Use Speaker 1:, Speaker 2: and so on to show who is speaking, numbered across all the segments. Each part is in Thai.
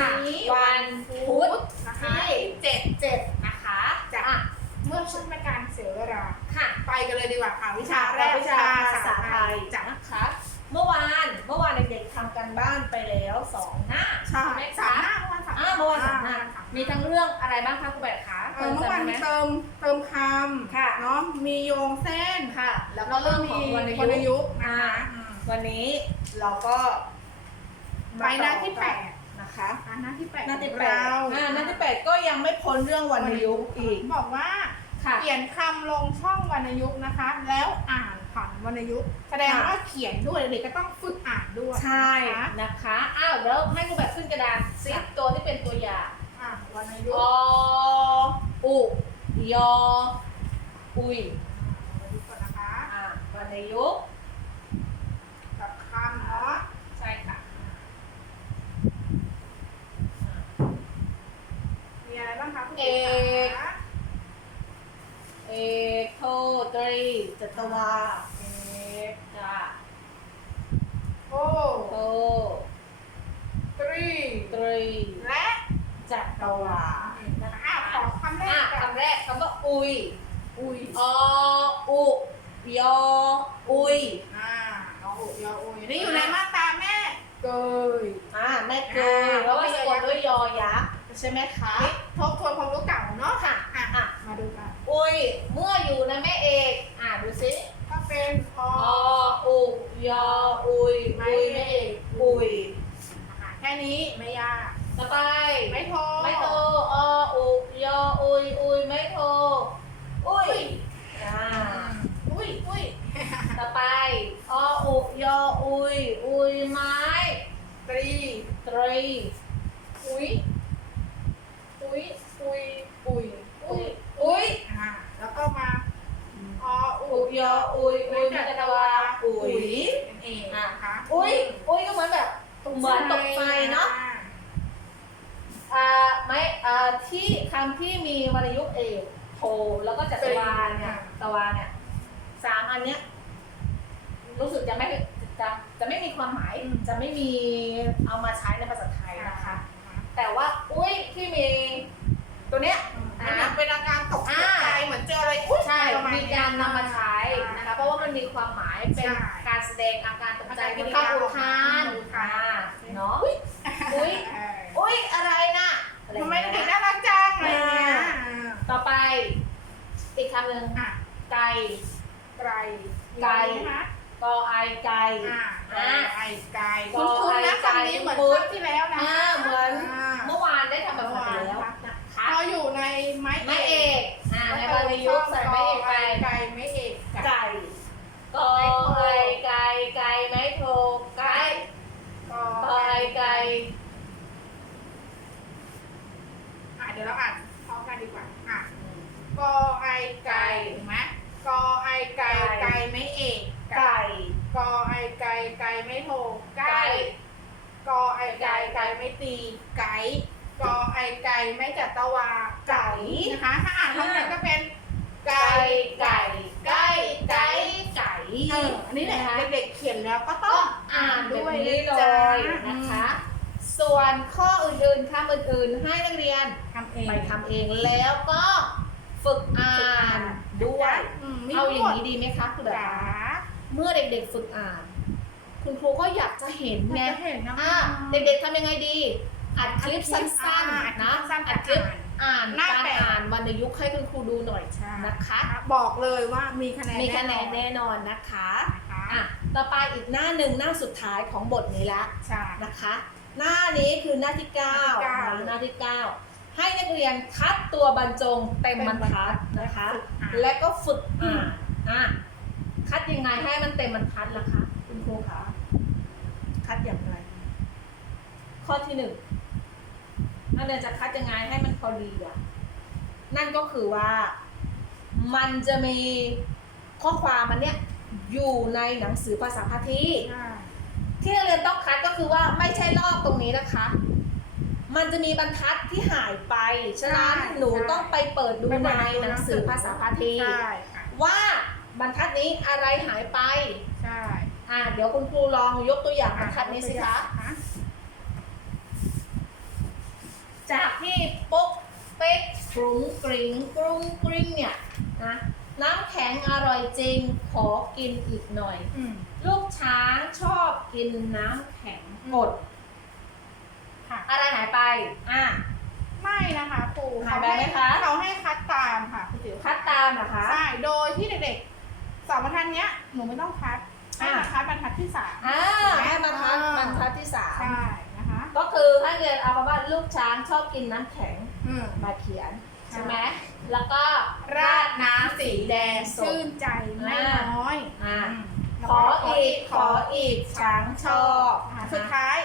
Speaker 1: วันนี้
Speaker 2: วันพุธ
Speaker 1: นะคะ
Speaker 2: ที่
Speaker 1: เจ็ด
Speaker 2: เจ็ดนะคะ
Speaker 1: จ้ะ
Speaker 2: อะ
Speaker 1: เมื่อช่วงเป็นการเสียเวลา
Speaker 2: ค่ะ
Speaker 1: ไปกันเลยดีกว่าค่ะวิชาแรก
Speaker 2: วิชาภาษาไทย
Speaker 1: จ้ะ
Speaker 2: นะคะเมื่อวานเมื่อวานเด็กๆทำกันบ้านไปแล้วสองหน้า
Speaker 1: ใช่
Speaker 2: ไหม
Speaker 1: สา
Speaker 2: คะ
Speaker 1: มหน้าเมื่อวานสาม
Speaker 2: อ่าเมื่อวานสองหน้า
Speaker 1: สาม
Speaker 2: มีทั้งเรื่องอะไรบ้างคะครูแบดคะ
Speaker 1: เออเมื่อวาน
Speaker 2: จำ
Speaker 1: มี
Speaker 2: ได้ไห
Speaker 1: เติมเติมคำ
Speaker 2: ค่ะ
Speaker 1: เนาะมีโยงเส้น
Speaker 2: ค่ะ แล้วก็เรื่องของวรรณ
Speaker 1: วรรณ
Speaker 2: ยุ
Speaker 1: ยุ
Speaker 2: ก
Speaker 1: ก
Speaker 2: ต์
Speaker 1: ต์นะคะอืม
Speaker 2: วันนี้เราก็
Speaker 1: ไปหน้าที่แปด
Speaker 2: นะคะ
Speaker 1: อะหน้าที่แปด
Speaker 2: หน้าที่
Speaker 1: ของ
Speaker 2: แปด
Speaker 1: เรา
Speaker 2: อ่าหน้าที่แปดก็ยังไม่พ้นเรื่องวรรณยุกต์อีก
Speaker 1: บอกว่า
Speaker 2: ค่ะ
Speaker 1: เขียนคำลงช่องวรรณยุกต์นะคะ แล้วอ่านผ่านวรรณยุกต์แสดงว่าเขียนด้วยเด็กก็ต้องฝึกอ่านด้วย
Speaker 2: ใช่
Speaker 1: นะคะ
Speaker 2: นะคะอ้าวเดี๋ยวให้ครูแบบขึ้นกระดานซิตัวที่เป็นตัวอย่าง
Speaker 1: อะวรรณยุก
Speaker 2: อ
Speaker 1: ต์
Speaker 2: อุยออุย
Speaker 1: วรรณยุกต์ก่อนนะคะ
Speaker 2: อ่าวรรณยุกต์
Speaker 1: กับคำเนาะ
Speaker 2: ใช่ค่ะ
Speaker 1: มีอะไรบ้างคะคุณ
Speaker 2: เอกเอกโทตรีจัตวาเอกจ้า
Speaker 1: โอ
Speaker 2: โท
Speaker 1: ตรี
Speaker 2: ตรี
Speaker 1: และ
Speaker 2: จัตวา
Speaker 1: อะขอคำแร
Speaker 2: อะ
Speaker 1: กก่อน
Speaker 2: คำแรกคำว่าอุย
Speaker 1: อุ้ย
Speaker 2: ออุยออุย
Speaker 1: อ่าอาอุยออุยนี่อยู่ในมาตราแม่เกย
Speaker 2: อ่าแม่เกยแล้วก็สะกดด้วยยอยักษ์ใช่ไหมคะ
Speaker 1: นี่ ทบทวนความรู้เก่าเนาะ
Speaker 2: ค่ะ
Speaker 1: อะ
Speaker 2: อะ
Speaker 1: มาดูกัน
Speaker 2: อุยเมื่ออยู่ในแม่เอกอ่าดูสิ
Speaker 1: ก็เป็นอ
Speaker 2: ออุยออุยอุยแม่เอกอุย
Speaker 1: นะคะแค่นี้ไม่ยาก
Speaker 2: ต่อไป
Speaker 1: ไม่โทร
Speaker 2: ไม่โทออุยออุยอุยไม่โทอุยอ่า
Speaker 1: อุ้ยอุ้ย
Speaker 2: ต่อไปออุยออุยอุยไม้
Speaker 1: ตรี
Speaker 2: ตรี
Speaker 1: อุ้ยอุ้ยอุ้ยอุ้ย
Speaker 2: อุยอุย
Speaker 1: อ่าแล้วก็มาออุ
Speaker 2: อุยออุยอุยไม่กระวาอุย
Speaker 1: นั่นเองนะคะ
Speaker 2: อุยอุยก็เหมือนแบบเหมือนตกไฟเนาะ อ่าไม่อ่า ที่คำที่มีวรรณยุกต์เอกโทแล้วก็จัตวาเนี่ยตวาเนี่ยสามอันเนี้ยรู้สึกจะไม่จะจะไม่มีความหมายจะไม่มีเอามาใช้ในภาษาไทยนะคะ แต่ว่าอุ้ยที่มีตัวเนี้ย
Speaker 1: มันเหมือนเป็นอาการตกใจเหมือนเจออะไรอุ๊ย
Speaker 2: ใช่
Speaker 1: ประณ
Speaker 2: มีการนำมาใช้
Speaker 1: อ่า
Speaker 2: นะคะเพราะว่ามันมีความหมายเป็น
Speaker 1: ใช่
Speaker 2: การแสดงอาการตกใจ
Speaker 1: อาการ
Speaker 2: เป็นข้าวอุทาน
Speaker 1: อุทาน
Speaker 2: อ่าเนาะอุ้ย
Speaker 1: เออ
Speaker 2: อุ้ยอะไร น่ะอะรอ
Speaker 1: ทำ
Speaker 2: ย่าง
Speaker 1: ไม
Speaker 2: เงี้ย
Speaker 1: เด็กน่ารักจังอะไรอย่างเงี้ย
Speaker 2: ต่อไป อีกคำหนึ่ง
Speaker 1: อะ
Speaker 2: ไก่
Speaker 1: ไกล
Speaker 2: ไกล
Speaker 1: นะคะ
Speaker 2: กอไอไก่
Speaker 1: อะ
Speaker 2: อ่า
Speaker 1: ไกลไกล
Speaker 2: ก็
Speaker 1: คุณคุณนะ
Speaker 2: ไกล
Speaker 1: คำนี้เหมือน
Speaker 2: คุณ
Speaker 1: ครั้งที่แล้วนะ
Speaker 2: อ่าเหมือน
Speaker 1: อ่า
Speaker 2: เมื่อวานได้ทำแบบนี้แล้วนะคะ
Speaker 1: เราอยู่ในไม้
Speaker 2: ไม้เอกอ่าในวรรณยุกต์ใส่ไม้เอกไป
Speaker 1: ไก่ไม้เอก
Speaker 2: ไก่กอไอไก่ไก่ไม้โทไก่
Speaker 1: กอก
Speaker 2: อไอไก่
Speaker 1: อะเดี๋ยวเราอ่านพร้อมกันดีกว่าอะ กอไอไก่เห็นไหมกอไอไก่ไก่ไม้เอก
Speaker 2: ไก่
Speaker 1: กอไอไก่ไก่ไม่โทรไก่
Speaker 2: ไก่
Speaker 1: กอไอไก่ไก่ไม่ตีไก่กอไอไก่ไม่จัตวาไก่นะคะถ้าอ่านพร้อมกันก็เป็นไก่
Speaker 2: ไก่ไก่ไก่ไก่
Speaker 1: เอออันนี้แหละ
Speaker 2: นะคะ
Speaker 1: เด็กๆเขียนแล้วก็ต้
Speaker 2: ต้
Speaker 1: อ
Speaker 2: องงอ่าน
Speaker 1: ด้
Speaker 2: ด้
Speaker 1: ว
Speaker 2: วยย
Speaker 1: นะ
Speaker 2: เล
Speaker 1: จ๊ะ
Speaker 2: ยนะคะ ส่วนข้ออื่นๆคำอื่นๆให้นักเรียน
Speaker 1: ทำเอง
Speaker 2: ไปทำเองแล้วก็ ฝึกอ่านด้วย
Speaker 1: มมี
Speaker 2: เอาอย่าง
Speaker 1: นี้
Speaker 2: นี้ดีไหมคะคุณเด
Speaker 1: จ๋าา
Speaker 2: เมื่อเด็กๆฝึกอ่าน คุณครูก็อยากจะเห็นไง
Speaker 1: จะเห็นนะ
Speaker 2: อ่าเด็กๆทำยังไงดี อัดคลิปสั้นๆนะ
Speaker 1: สั้นๆ
Speaker 2: อัดคลิป
Speaker 1: อ่าน
Speaker 2: อ่าน
Speaker 1: หน้า
Speaker 2: การ
Speaker 1: แปด
Speaker 2: อ่านวรรณยุกต์ให้คุณครูดูหน่อย
Speaker 1: ใช่
Speaker 2: นะคะ
Speaker 1: บอกเลยว่ามีคะแนน
Speaker 2: มีคะแนน
Speaker 1: แน่
Speaker 2: แน่นอนนะคะ
Speaker 1: นะคะ
Speaker 2: อะต่อไปอีกหน้าหนึ่งหน้าสุดท้ายของบทนี้ละ
Speaker 1: ใช่
Speaker 2: นะคะ หน้านี้คือหน้าที่
Speaker 1: หน้าที่เก้า
Speaker 2: 9นะหน้าที่9 ให้นักเรียนคัดตัวบรรจงเต็มบรรทัดนะคะ และก็ฝึกอ่านอะคัดยังไงให้มันเต็มบรรทัดล่ะคะคุณครูคะคัดอย่างไร ข้อที่หนึ่งนักเรียนจะคัดยังไงให้มันพอดีอะนั่นก็คือว่ามันจะมีข้อความมันเนี้ยอยู่ในหนังสือภาษาพาที
Speaker 1: ใช่
Speaker 2: ที่นักเรียนต้องคัดก็คือว่าไม่ใช่ลอกตรงนี้นะคะ มันจะมีบรรทัดที่หายไป ฉะนั้นหนูต้องไปเปิดดูในหนังสือภาษาพาที
Speaker 1: ใช่ค่ะ
Speaker 2: ว่าบรรทัดนี้อะไรหายไป
Speaker 1: ใช่
Speaker 2: อ่าเดี๋ยวคุณครูลองยกตัวอย่างบรรทัดนี้สิคะ
Speaker 1: อ่
Speaker 2: จากที่ปุ๊กเป๊กกรุงกริงกรุงกริงเนี่ยนะน้ำแข็งอร่อยจริงขอกินอีกหน่อย
Speaker 1: อืม
Speaker 2: ลูกช้างชอบกินน้ำแข็งกด
Speaker 1: ค่ะ
Speaker 2: อะไรหายไป อะ
Speaker 1: ไม่นะคะครู
Speaker 2: หายไปไหมคะ
Speaker 1: เขาให้คัดตามค่ะคุณจิ๋ว
Speaker 2: คัดตามเหรอคะ
Speaker 1: ใช่ โดยที่เด็กๆสองบรรทัดเนี้ยหนูไม่ต้องคัดให้มา
Speaker 2: อะ
Speaker 1: คัดบรรทัดที่สาม
Speaker 2: อ่าให้มาทัด
Speaker 1: อ่า
Speaker 2: บรรทัดที่สาม
Speaker 1: ใช่นะคะ
Speaker 2: ก็คือให้เรียนเอาคำว่าลูกช้างชอบกินน้ำแข็ง
Speaker 1: อืม
Speaker 2: มาเขียน
Speaker 1: ใช่
Speaker 2: ใช่ไหมแล้วก็
Speaker 1: ราดน้ำสีแดง
Speaker 2: สด
Speaker 1: ชื่นใจไม่น้อย
Speaker 2: อ่า
Speaker 1: อืม
Speaker 2: ขออีกขออีกช้างชอบ
Speaker 1: อะสุดท้าย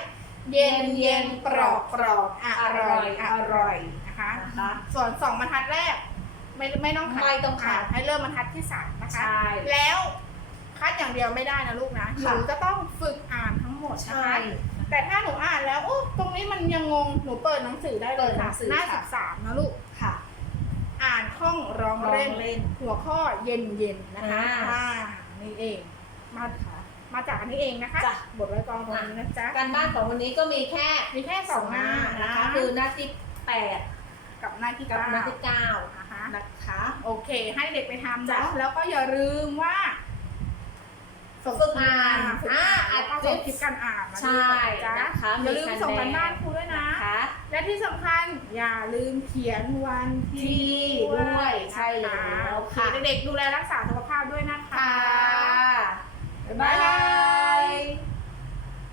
Speaker 1: เย็นเย็นกรอบกรอบอร่อยอร่อยนะคะ
Speaker 2: นะคะ
Speaker 1: ส่วนสองบรรทัดแรก ไม่ไม่ต้องคัด
Speaker 2: ไม่ต้องคัดะ
Speaker 1: ให้เริ่มบรรทัดที่สามนะคะ
Speaker 2: ใช่
Speaker 1: แล้วคัดอย่างเดียวไม่ได้นะลูกนะห
Speaker 2: ค่ะ
Speaker 1: นูจะต้องฝึกอ่านทั้งหมดนะ
Speaker 2: ใช่
Speaker 1: คะ แต่ถ้าหนูอ่านแล้วโอ้ตรงนี้มันยังงง หนูเปิดหนังสือได้เลย
Speaker 2: เปิดหนั
Speaker 1: ค่ะ
Speaker 2: งสือ
Speaker 1: หน้า
Speaker 2: ค่ะ
Speaker 1: สิบสามนะลูก
Speaker 2: ค่ะ
Speaker 1: อ่านคล่องร้องเล่น
Speaker 2: ร้องเล่น
Speaker 1: หัวข้อเย็นเย็นๆนะคะ
Speaker 2: อ่า
Speaker 1: อ่านี่เอง มา มาจากอันนี้เองนะคะ
Speaker 2: จ้ะ
Speaker 1: บทไว้กองตรงนี้นะจ๊ะ
Speaker 2: การบ้านของวันนี้ก็มีแค่
Speaker 1: มีแค่สองหน้า
Speaker 2: นะ
Speaker 1: นะคะคะ
Speaker 2: คือหน้าที่แปด
Speaker 1: กับหน้าที่
Speaker 2: กับ
Speaker 1: เก้า
Speaker 2: หน้าที่เก้า
Speaker 1: นะคะ
Speaker 2: นะคะ
Speaker 1: โอเค ให้เด็กไปทำ
Speaker 2: จ้ะ
Speaker 1: เนาะแล้วก็อย่าลืมว่าส่ง
Speaker 2: ฝึกอ่าน
Speaker 1: ฝึก
Speaker 2: อ่า
Speaker 1: อ่านแล้วก็
Speaker 2: อัดคลิ
Speaker 1: ส่ง
Speaker 2: ป
Speaker 1: คลิปการอ่านมา
Speaker 2: ใช่
Speaker 1: ด้วยจ้ะ
Speaker 2: นะคะ
Speaker 1: อย่าลืม
Speaker 2: มีคะแนน
Speaker 1: ส่งกันบ้านครูด้วยนะ
Speaker 2: นะคะ
Speaker 1: และที่สำคัญอย่าลืมเขียนวันที่
Speaker 2: ที่ด้วยใช่แล้ว
Speaker 1: โอเค
Speaker 2: ค่ะ
Speaker 1: เด็กๆดูแลรักษาสุขภาพด้วยนะคะ
Speaker 2: ค่ะ
Speaker 1: บ๊ายบาย